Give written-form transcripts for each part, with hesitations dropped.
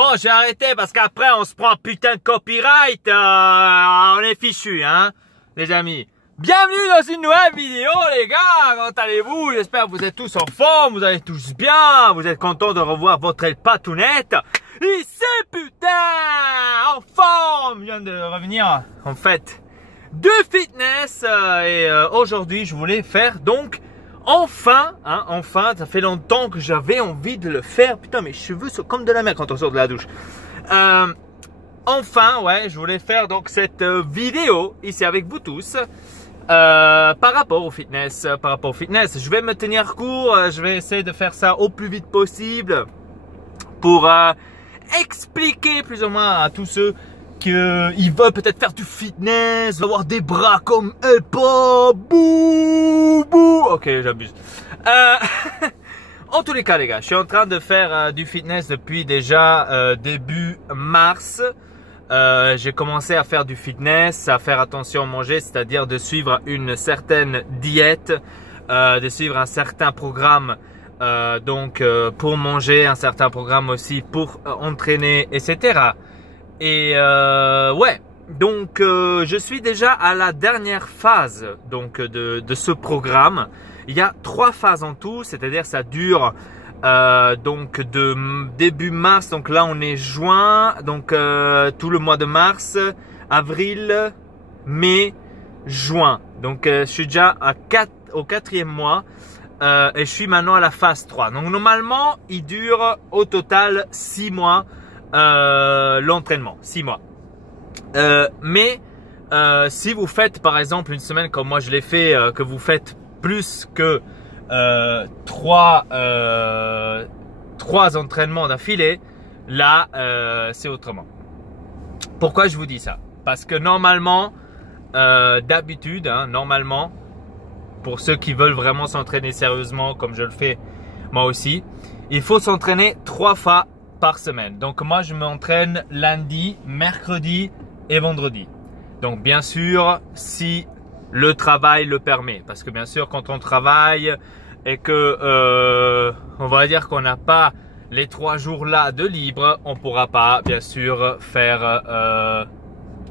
Bon, j'ai arrêté parce qu'après, on se prend putain de copyright. On est fichu, hein, les amis. Bienvenue dans une nouvelle vidéo, les gars. Comment allez-vous? J'espère que vous êtes tous en forme, vous allez tous bien. Vous êtes contents de revoir votre aile patounette. Ici, putain, en forme. Je viens de revenir, en fait, de fitness. Aujourd'hui, je voulais faire donc... Enfin, ça fait longtemps que j'avais envie de le faire. Putain, mes cheveux sont comme de la mer quand on sort de la douche. Enfin, ouais, je voulais faire donc cette vidéo ici avec vous tous par rapport au fitness. Je vais me tenir court. Je vais essayer de faire ça au plus vite possible pour expliquer plus ou moins à tous ceux qu'ils veulent peut-être faire du fitness, avoir des bras comme Elpa, bouh. Ok, j'abuse. En tous les cas, les gars, je suis en train de faire du fitness depuis déjà début mars. J'ai commencé à faire du fitness, à faire attention à manger, c'est-à-dire de suivre une certaine diète, de suivre un certain programme pour manger, un certain programme aussi pour entraîner, etc. Et ouais, donc je suis déjà à la dernière phase donc de ce programme. Il y a 3 phases en tout, c'est-à-dire ça dure donc de début mars, donc là on est juin, donc tout le mois de mars, avril, mai, juin. Donc je suis déjà au 4e mois et je suis maintenant à la phase 3. Donc normalement il dure au total 6 mois. L'entraînement, 6 mois. Mais si vous faites par exemple une semaine comme moi je l'ai fait, que vous faites plus que 3 entraînements d'affilée, là c'est autrement. Pourquoi je vous dis ça? Parce que normalement, d'habitude, normalement, pour ceux qui veulent vraiment s'entraîner sérieusement comme je le fais moi aussi, il faut s'entraîner 3 fois par semaine. Donc moi je m'entraîne lundi, mercredi et vendredi. Donc bien sûr si le travail le permet, parce que bien sûr quand on travaille et que on va dire qu'on n'a pas les 3 jours là de libre, on pourra pas bien sûr faire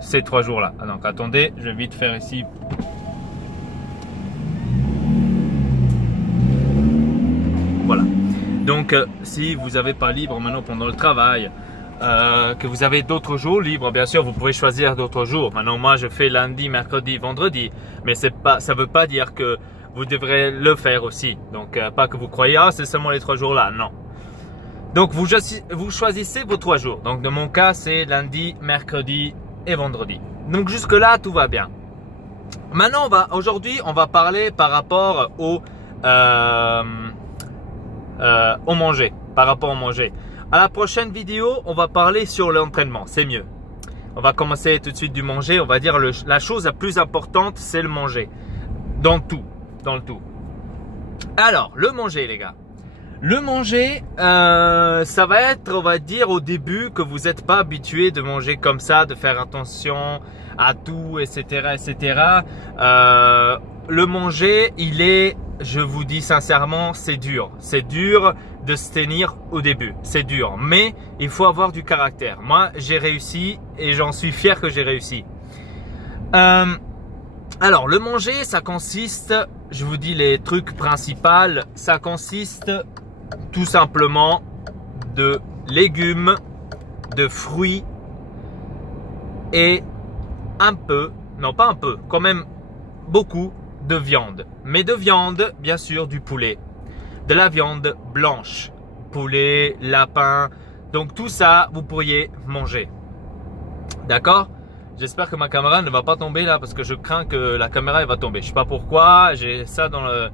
ces 3 jours là. Ah, donc attendez, je vais vite faire ici. Voilà. Donc, si vous n'avez pas libre maintenant pendant le travail, que vous avez d'autres jours libres, bien sûr, vous pouvez choisir d'autres jours. Maintenant, moi, je fais lundi, mercredi, vendredi, mais ça ne veut pas dire que vous devrez le faire aussi. Donc, pas que vous croyez, ah, c'est seulement les 3 jours là. Non. Donc, vous choisissez vos 3 jours. Donc, dans mon cas, c'est lundi, mercredi et vendredi. Donc, jusque-là, tout va bien. Maintenant, aujourd'hui, on va parler par rapport au manger, par rapport au manger. À la prochaine vidéo, on va parler sur l'entraînement, c'est mieux. On va commencer tout de suite du manger. On va dire la chose la plus importante, c'est le manger. Dans le tout. Alors, le manger, les gars. Le manger, ça va être, on va dire, au début que vous n'êtes pas habitué de manger comme ça, de faire attention à tout, etc., etc. Le manger, il est... Je vous dis sincèrement, c'est dur. C'est dur de se tenir au début. C'est dur. Mais il faut avoir du caractère. Moi, j'ai réussi et j'en suis fier que j'ai réussi. Alors, le manger, ça consiste, je vous dis les trucs principaux, ça consiste tout simplement de légumes, de fruits et un peu, non pas un peu, quand même beaucoup de viande, mais de viande bien sûr du poulet, de la viande blanche, poulet, lapin, donc tout ça vous pourriez manger, d'accord? J'espère que ma caméra ne va pas tomber là parce que je crains que la caméra elle va tomber, je sais pas pourquoi, j'ai ça dans le...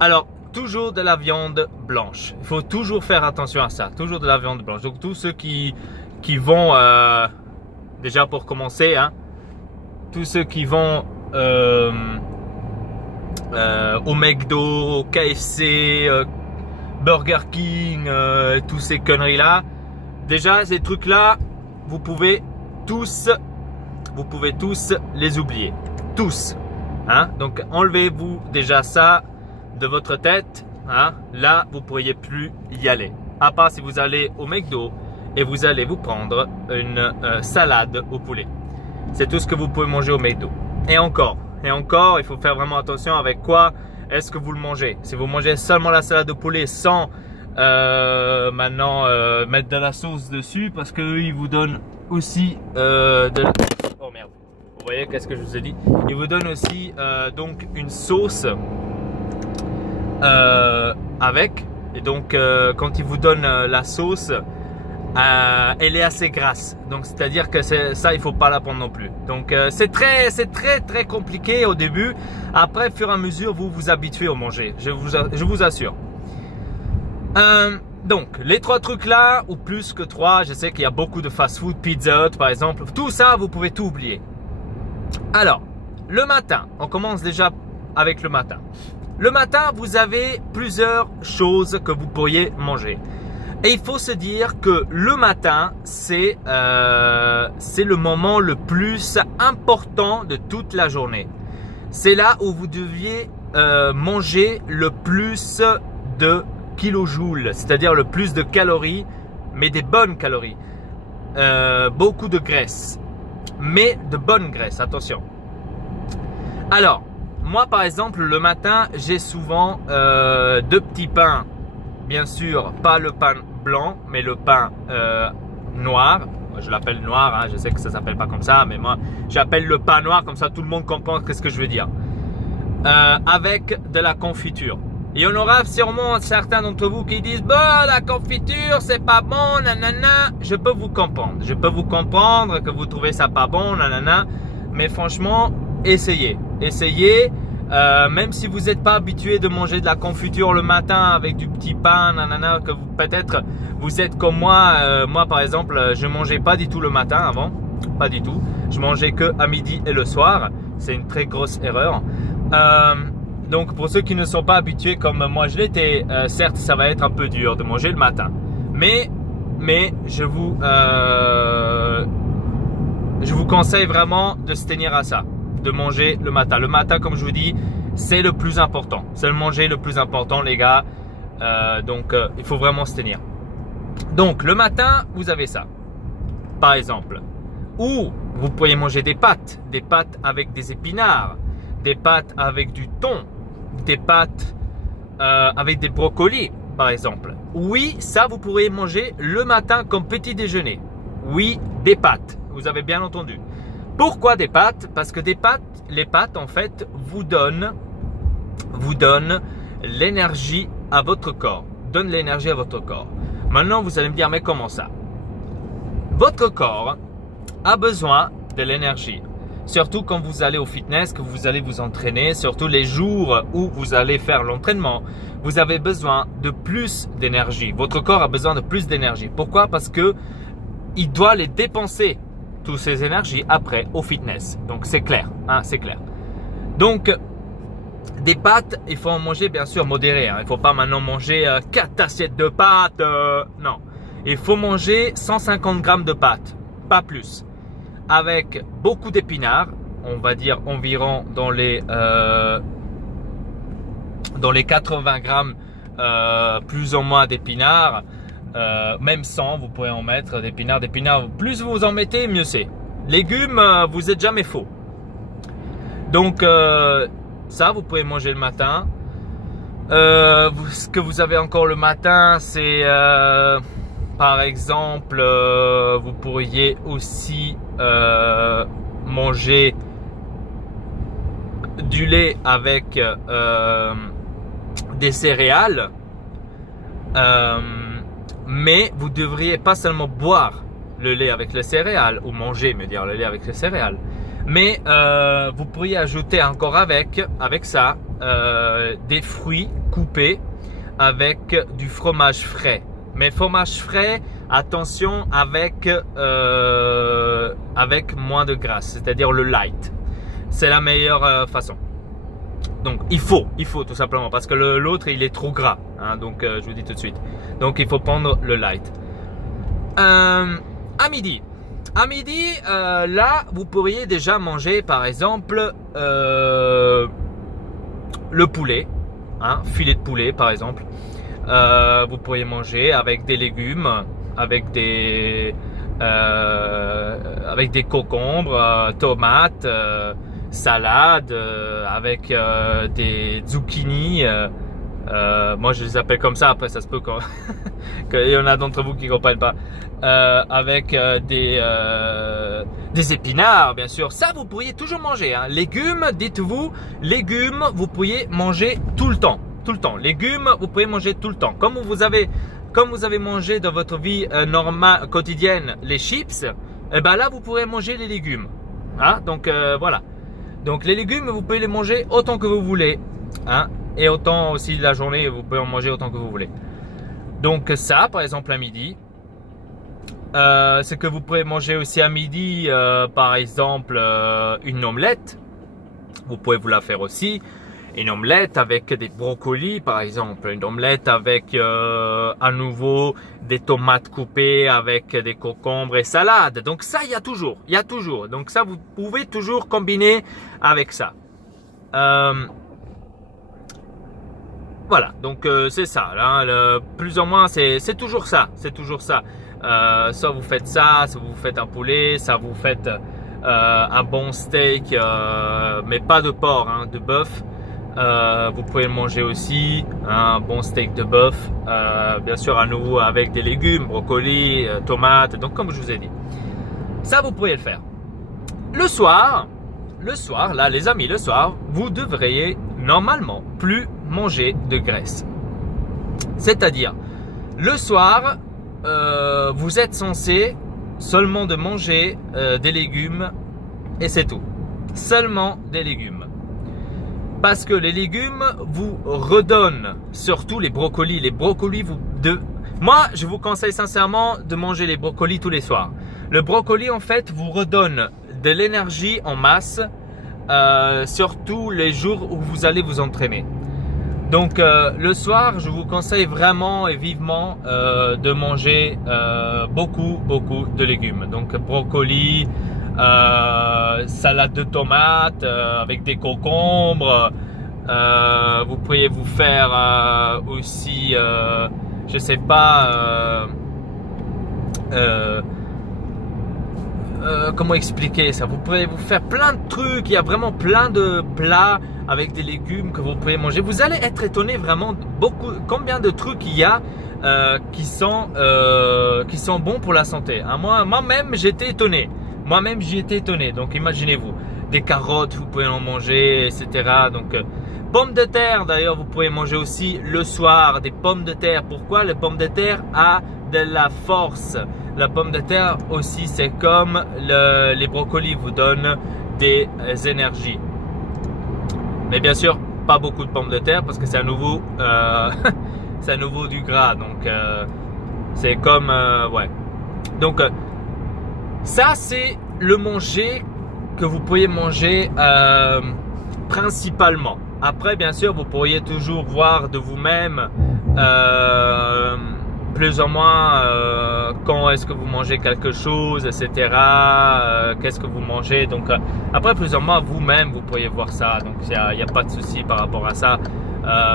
Alors toujours de la viande blanche, il faut toujours faire attention à ça, toujours de la viande blanche. Donc tous ceux qui vont déjà pour commencer, tous ceux qui vont au McDo, au KFC, Burger King, tous ces conneries là. Déjà ces trucs là, vous pouvez tous les oublier, tous. Donc enlevez-vous déjà ça de votre tête. Là vous pourriez plus y aller. À part si vous allez au McDo et vous allez vous prendre une salade au poulet. C'est tout ce que vous pouvez manger au McDo. Et encore, il faut faire vraiment attention avec quoi est-ce que vous le mangez. Si vous mangez seulement la salade au poulet sans mettre de la sauce dessus, parce qu'ils vous donnent aussi oh merde, vous voyez qu'est-ce que je vous ai dit? Ils vous donnent aussi donc une sauce avec. Et donc quand ils vous donnent la sauce, elle est assez grasse, donc c'est à dire que ça il faut pas la prendre non plus. Donc c'est très compliqué au début. Après, au fur et à mesure, vous vous habituez au manger, je vous assure. Donc les 3 trucs là, ou plus que 3, je sais qu'il y a beaucoup de fast-food, Pizza Hut par exemple, tout ça vous pouvez tout oublier. Alors le matin, on commence déjà avec le matin. Le matin, vous avez plusieurs choses que vous pourriez manger. Et il faut se dire que le matin, c'est le moment le plus important de toute la journée. C'est là où vous deviez manger le plus de kilojoules, c'est-à-dire le plus de calories, mais des bonnes calories. Beaucoup de graisse, mais de bonnes graisses, attention. Alors, moi par exemple, le matin, j'ai souvent 2 petits pains. Bien sûr, pas le pain blanc, mais le pain noir. Je l'appelle noir, hein, je sais que ça ne s'appelle pas comme ça, mais moi j'appelle le pain noir, comme ça tout le monde comprend ce que je veux dire. Avec de la confiture. Et on aura sûrement certains d'entre vous qui disent bah, la confiture c'est pas bon, nanana. Je peux vous comprendre. Je peux vous comprendre que vous trouvez ça pas bon, nanana. Mais franchement, essayez. Essayez. Même si vous n'êtes pas habitué de manger de la confiture le matin avec du petit pain, nanana, que peut-être vous êtes comme moi. Moi par exemple, je mangeais pas du tout le matin avant. Pas du tout. Je mangeais que à midi et le soir. C'est une très grosse erreur. Donc pour ceux qui ne sont pas habitués comme moi je l'étais, certes ça va être un peu dur de manger le matin, mais je vous conseille vraiment de se tenir à ça, de manger le matin. Le matin, comme je vous dis, c'est le plus important, c'est le manger le plus important les gars, donc il faut vraiment se tenir. Donc le matin vous avez ça par exemple, ou vous pourriez manger des pâtes avec des épinards, des pâtes avec du thon, des pâtes avec des brocolis par exemple. Oui, ça vous pourriez manger le matin comme petit déjeuner. Oui, des pâtes, vous avez bien entendu. Pourquoi des pâtes? Parce que les pâtes en fait vous donnent l'énergie à votre corps. Donnent l'énergie à votre corps. Maintenant vous allez me dire mais comment ça? Votre corps a besoin de l'énergie. Surtout quand vous allez au fitness, que vous allez vous entraîner, surtout les jours où vous allez faire l'entraînement, vous avez besoin de plus d'énergie. Votre corps a besoin de plus d'énergie. Pourquoi? Parce que il doit les dépenser, toutes ces énergies, après au fitness. Donc c'est clair, hein, c'est clair. Donc des pâtes, il faut en manger bien sûr modéré. Hein. Il ne faut pas maintenant manger 4 assiettes de pâtes. Non, il faut manger 150 grammes de pâtes, pas plus. Avec beaucoup d'épinards, on va dire environ dans les 80 grammes plus ou moins d'épinards, même 100 vous pouvez en mettre d'épinards. Plus vous en mettez, mieux c'est. Légumes, vous n'êtes jamais faux. Donc ça vous pouvez manger le matin. Ce que vous avez encore le matin, c'est par exemple, vous pourriez aussi manger du lait avec des céréales, mais vous devriez pas seulement boire le lait avec les céréales ou manger, le lait avec les céréales, mais vous pourriez ajouter encore avec ça des fruits coupés avec du fromage frais. Mais fromage frais, attention, avec moins de graisse, c'est-à-dire le light. C'est la meilleure façon. Donc il faut tout simplement, parce que l'autre il est trop gras. Hein, donc je vous dis tout de suite. Donc il faut prendre le light. À midi, là vous pourriez déjà manger par exemple le poulet, hein, filet de poulet par exemple. Vous pourriez manger avec des légumes, avec des concombres, tomates, salade, avec des zucchini. Moi je les appelle comme ça, après ça se peut qu'il y en a d'entre vous qui ne comprennent pas. Avec des épinards bien sûr. Ça vous pourriez toujours manger, hein. Légumes, dites-vous, légumes vous pourriez manger tout le temps. Tout le temps. Légumes vous pouvez manger tout le temps. Comme vous avez mangé dans votre vie normale, quotidienne, les chips, et ben là vous pourrez manger les légumes, hein. Donc voilà. Donc les légumes vous pouvez les manger autant que vous voulez, hein. Et autant aussi la journée vous pouvez en manger autant que vous voulez. Donc ça par exemple à midi. Ce que vous pouvez manger aussi à midi, par exemple une omelette, vous pouvez vous la faire aussi, une omelette avec des brocolis par exemple, une omelette avec à nouveau des tomates coupées avec des concombres et salade. Donc ça il y a toujours, donc ça vous pouvez toujours combiner avec ça. Voilà, donc c'est ça, là, plus ou moins c'est toujours ça, soit vous faites ça, soit vous faites un poulet, soit vous faites un bon steak, mais pas de porc, hein, de bœuf. Vous pouvez le manger aussi, un bon steak de bœuf, bien sûr à nouveau avec des légumes, brocolis, tomates, donc comme je vous ai dit. Ça vous pouvez le faire. Le soir, là les amis, le soir, vous devriez normalement plus manger de graisse. C'est-à-dire, le soir, vous êtes censé seulement de manger des légumes et c'est tout. Seulement des légumes. Parce que les légumes vous redonnent, surtout les brocolis. Les brocolis, moi, je vous conseille sincèrement de manger les brocolis tous les soirs. Le brocoli, en fait, vous redonne de l'énergie en masse, surtout les jours où vous allez vous entraîner. Donc, le soir, je vous conseille vraiment et vivement de manger beaucoup de légumes. Donc, brocoli, salade de tomates avec des concombres. Vous pourriez vous faire aussi, je sais pas, comment expliquer ça. Vous pourriez vous faire plein de trucs. Il y a vraiment plein de plats avec des légumes que vous pouvez manger. Vous allez être étonné vraiment combien de trucs il y a qui sont bons pour la santé, hein. Moi-même j'étais étonné. Moi-même j'y étais étonné. Donc imaginez-vous, des carottes vous pouvez en manger, etc. Donc pommes de terre d'ailleurs vous pouvez manger aussi le soir, des pommes de terre. Pourquoi? Les pommes de terre a de la force. La pomme de terre aussi, c'est comme les brocolis vous donnent des énergies. Mais bien sûr, pas beaucoup de pommes de terre parce que c'est à nouveau, c'est à nouveau du gras. Donc, c'est comme, ouais. Donc, ça, c'est le manger que vous pourriez manger principalement. Après, bien sûr, vous pourriez toujours voir de vous-même plus ou moins quand est-ce que vous mangez quelque chose, etc. Qu'est-ce que vous mangez. Donc après plus ou moins vous-même vous pourriez voir ça. Donc il n'y a pas de souci par rapport à ça.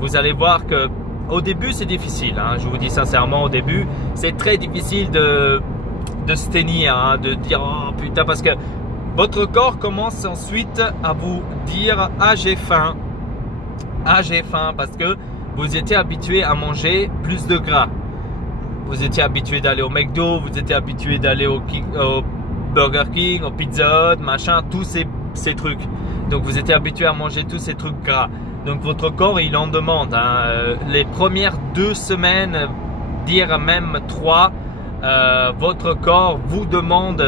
Vous allez voir que au début c'est difficile, hein. Je vous dis sincèrement, au début c'est très difficile de se tenir, hein, de dire oh putain, parce que votre corps commence ensuite à vous dire ah j'ai faim, parce que vous étiez habitué à manger plus de gras. Vous étiez habitué d'aller au McDo, vous étiez habitué d'aller au Burger King, au Pizza Hut, machin, tous ces trucs. Donc vous étiez habitué à manger tous ces trucs gras. Donc votre corps il en demande, hein. Les premières 2 semaines, dire même 3, votre corps vous demande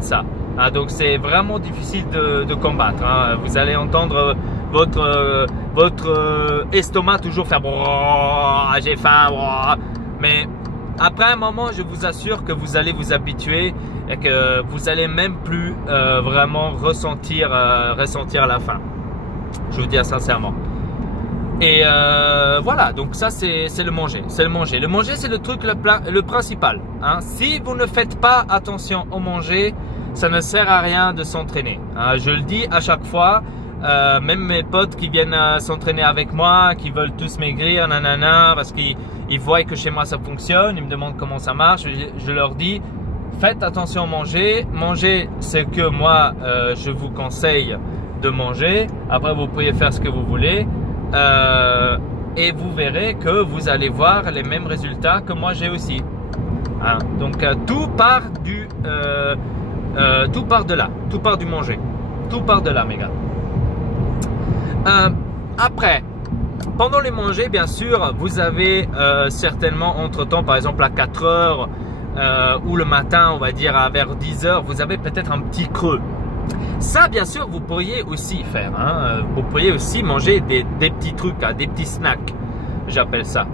ça. Hein. Donc c'est vraiment difficile de combattre, hein. Vous allez entendre votre estomac toujours faire j'ai faim, mais après un moment, je vous assure que vous allez vous habituer et que vous allez même plus vraiment ressentir la faim. Je vous dis sincèrement. Et voilà, donc ça c'est le manger. C'est le manger. Le manger, c'est le truc le principal, hein. Si vous ne faites pas attention au manger, ça ne sert à rien de s'entraîner, hein. Je le dis à chaque fois. Même mes potes qui viennent s'entraîner avec moi, qui veulent tous maigrir, nanana, parce qu'ils ils voient que chez moi ça fonctionne, ils me demandent comment ça marche, je leur dis faites attention à manger, mangez ce que moi je vous conseille de manger, après vous pouvez faire ce que vous voulez et vous verrez que vous allez voir les mêmes résultats que moi j'ai aussi. Hein? Donc tout part de là, tout part du manger, tout part de là mes gars. Après, pendant les manger, bien sûr, vous avez certainement entre-temps, par exemple à 4 heures ou le matin, on va dire vers 10 heures, vous avez peut-être un petit creux. Ça, bien sûr, vous pourriez aussi faire. Hein. Vous pourriez aussi manger des petits trucs, hein, des petits snacks, j'appelle ça.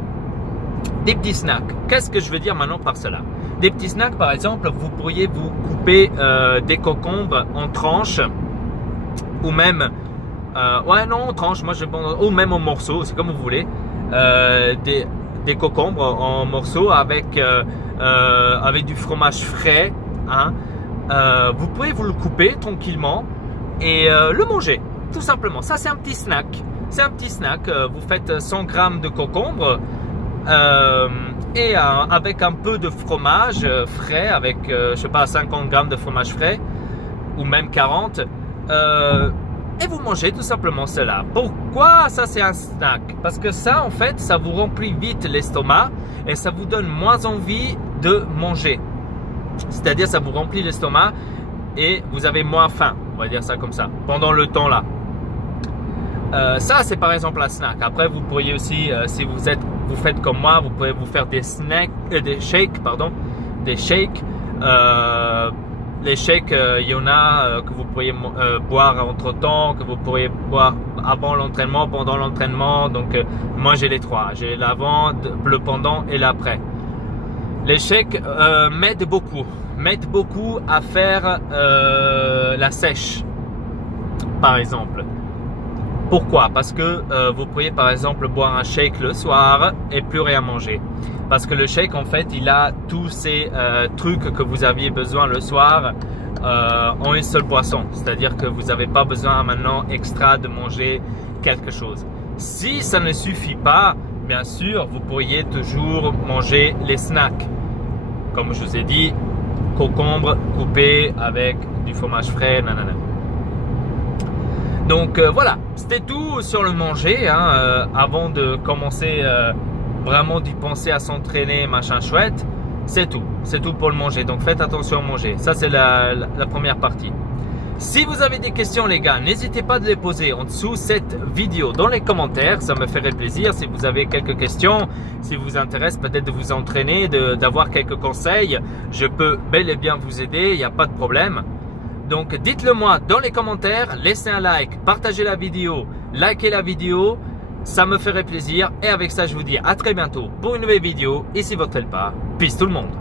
Des petits snacks. Qu'est-ce que je veux dire maintenant par cela? Des petits snacks, par exemple, vous pourriez vous couper des concombres en tranches ou même... ouais, non, en tranches, moi je pense, ou même en morceaux, c'est comme vous voulez. Des concombres en morceaux avec du fromage frais. Hein. Vous pouvez vous le couper tranquillement et le manger, tout simplement. Ça, c'est un petit snack. C'est un petit snack. Vous faites 100 grammes de concombre et avec un peu de fromage frais, avec, je sais pas, 50 grammes de fromage frais ou même 40. Et vous mangez tout simplement cela. Pourquoi ça c'est un snack? Parce que ça en fait ça vous remplit vite l'estomac et ça vous donne moins envie de manger. C'est-à-dire ça vous remplit l'estomac et vous avez moins faim, on va dire ça comme ça, pendant le temps là. Ça c'est par exemple un snack. Après vous pourriez aussi, si vous faites comme moi, vous pouvez vous faire des snacks, des shakes. Les shakes, il y en a que vous pourriez boire entre temps, que vous pourriez boire avant l'entraînement, pendant l'entraînement. Donc moi j'ai les trois, j'ai l'avant, le pendant et l'après. Les shakes m'aident beaucoup à faire la sèche, par exemple. Pourquoi? Parce que vous pourriez par exemple boire un shake le soir et plus rien manger. Parce que le shake en fait il a tous ces trucs que vous aviez besoin le soir en une seule boisson. C'est-à-dire que vous n'avez pas besoin maintenant extra de manger quelque chose. Si ça ne suffit pas, bien sûr vous pourriez toujours manger les snacks. Comme je vous ai dit, concombre coupé avec du fromage frais, nanana. Donc voilà, c'était tout sur le manger hein, avant de commencer vraiment d'y penser à s'entraîner, machin chouette. C'est tout pour le manger. Donc faites attention au manger. Ça c'est la première partie. Si vous avez des questions les gars, n'hésitez pas de les poser en dessous cette vidéo dans les commentaires. Ça me ferait plaisir si vous avez quelques questions, si vous intéresse peut-être de vous entraîner, d'avoir quelques conseils. Je peux bel et bien vous aider, il n'y a pas de problème. Donc dites-le moi dans les commentaires, laissez un like, partagez la vidéo, likez la vidéo, ça me ferait plaisir. Et avec ça je vous dis à très bientôt pour une nouvelle vidéo. Ici votre Elpa, peace tout le monde.